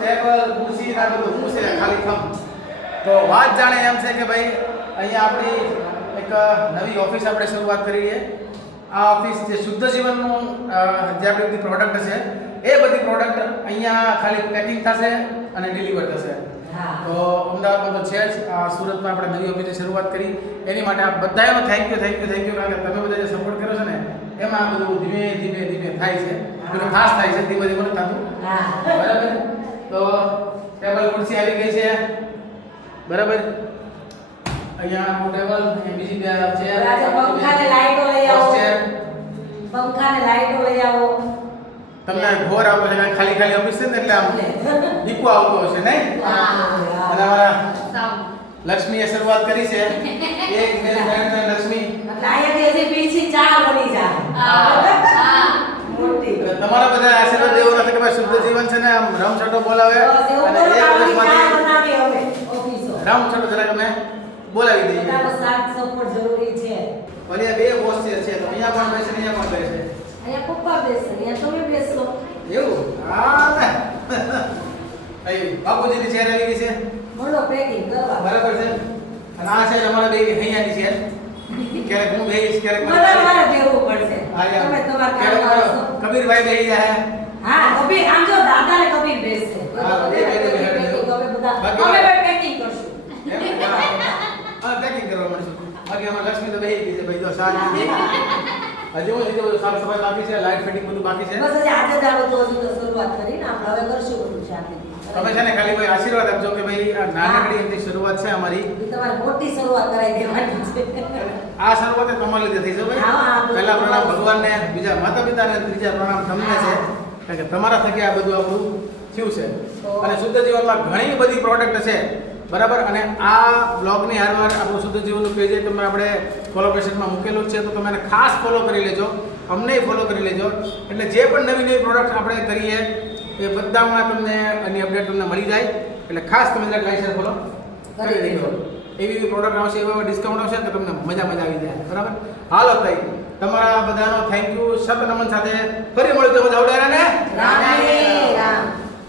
Table ખુરશી ના બધું પૂછે ખાલી ખમ. તો વાત જાણે એમ છે કે ભાઈ અહીંયા આપણી એક નવી ઓફિસ આપણે શરૂઆત કરી છે. આ ઓફિસ જે શુદ્ધ જીવનનું જે આપણી બધી પ્રોડક્ટ છે એ બધી પ્રોડક્ટ અહીંયા ખાલી પેકિંગ થશે અને ડિલિવર થશે. તો અમદાવાદમાં તો છે જ, સુરતમાં આપણે નવી ઓફિસની શરૂઆત કરી. એની માટે આ બધાનો થેન્ક યુ કારણ કે તમે બધા જે સપોર્ટ કર્યો છે ને એમાં આ બધું ધીમે ધીમે થાય છે, બધું ખાસ થાય છે, ધીમે ધીમે થતું. બરાબર. તો ટેબલ ખુરશી આવી ગઈ છે. બરાબર. અહીંયા આપણું ટેબલ, બીજી ચેર, પંખા ને લાઈટો લઈ આવો. તમને ઘોર આવતો છે ખાલી ઓફિસ છે ને એટલે આમ ઈકો આવતો હશે નહીં? અને અમારા લક્ષ્મીએ શરૂઆત કરી છે. એક બે ત્રણ લક્ષ્મી તમારા બધા આશીર્વાદ દેવો નથી કે ભાઈ શુદ્ધ જીવન છે ને આમ રમછટો બોલાવે અને એક ઓફિસમાંથી રમછટો જરાક અમે બોલાવી દઈએ. જરૂરી છે. ભલે બે બોસ છે તો અહીંયા કોણ બેસે ને અહીંયા કોણ બેસે? અહીંયા પપ્પા બેસે, અહીંયા તમે બેસો. એવું? હા ને. અહીં બાપુજીની ચેર આવી ગઈ છે. બોલો પેકિંગ કરવા. બરાબર છે. અને આ છે અમારા બે અહીંયાની ચેર. ક્યારેક હું બેહીશ, ક્યારેક મારે બેહવું પડશે. તમે તમારા કામ કબીરભાઈ બેહી જાય. હા, કબીર આમ જો દાદા ને કબીર બેસે. હા, બે અમે પેકિંગ કરશું. પેકિંગ કરવા મળશું. બાકી અમાર લક્ષ્મી તો બેહી ગઈ છે ભાઈ. તો સારી હજી હું લીધું સાફ સફાઈ બાકી છે, લાઈટ ફિટિંગ બધું બાકી છે. બસ હજી આજે જ આવો તો હજી તો શરૂઆત કરીને આપણે હવે કરશું બધું શાંતિથી. તમે છે ને ખાલી ભાઈ આશીર્વાદ આપજો કે ભાઈ આ નાનકડી એમની શરૂઆત છે અમારી. તમારે મોટી શરૂઆત કરાવી દેવાની છે. આ શરૂઆત તમારા લીધે થઈ છે ભાઈ. પહેલા પ્રણામ ભગવાનને, બીજા માતા પિતાને, ત્રીજા પ્રણામ તમને છે કારણ કે તમારા થકી આ બધું આપણું થયું છે. અને શુદ્ધ જીવનમાં ઘણી બધી પ્રોડક્ટ છે. બરાબર. અને આ બ્લોગની હારવાર આપણું શુદ્ધ જીવનનું પેજ તમે આપણે કોલેબરેશનમાં મૂકેલું જ છે, તો તમે એને ખાસ ફોલો કરી લેજો, અમને ફોલો કરી લેજો. એટલે જે પણ નવી પ્રોડક્ટ આપણે કરીએ એ બધામાં તમને એની અપડેટ તમને મળી જાય. એટલે ખાસ તમે જરાક લાઈક શેર ફોલો કરી દેજો. એવી પ્રોડક્ટ આવશે, એવા ડિસ્કાઉન્ટ આવશે કે તમને મજા આવી જાય. બરાબર. હાલો ભાઈ, તમારા બધાનો થેન્ક યુ. શબ્દ નમન સાથે ફરી મળીશું. બધા આવડે ને રામ રામ.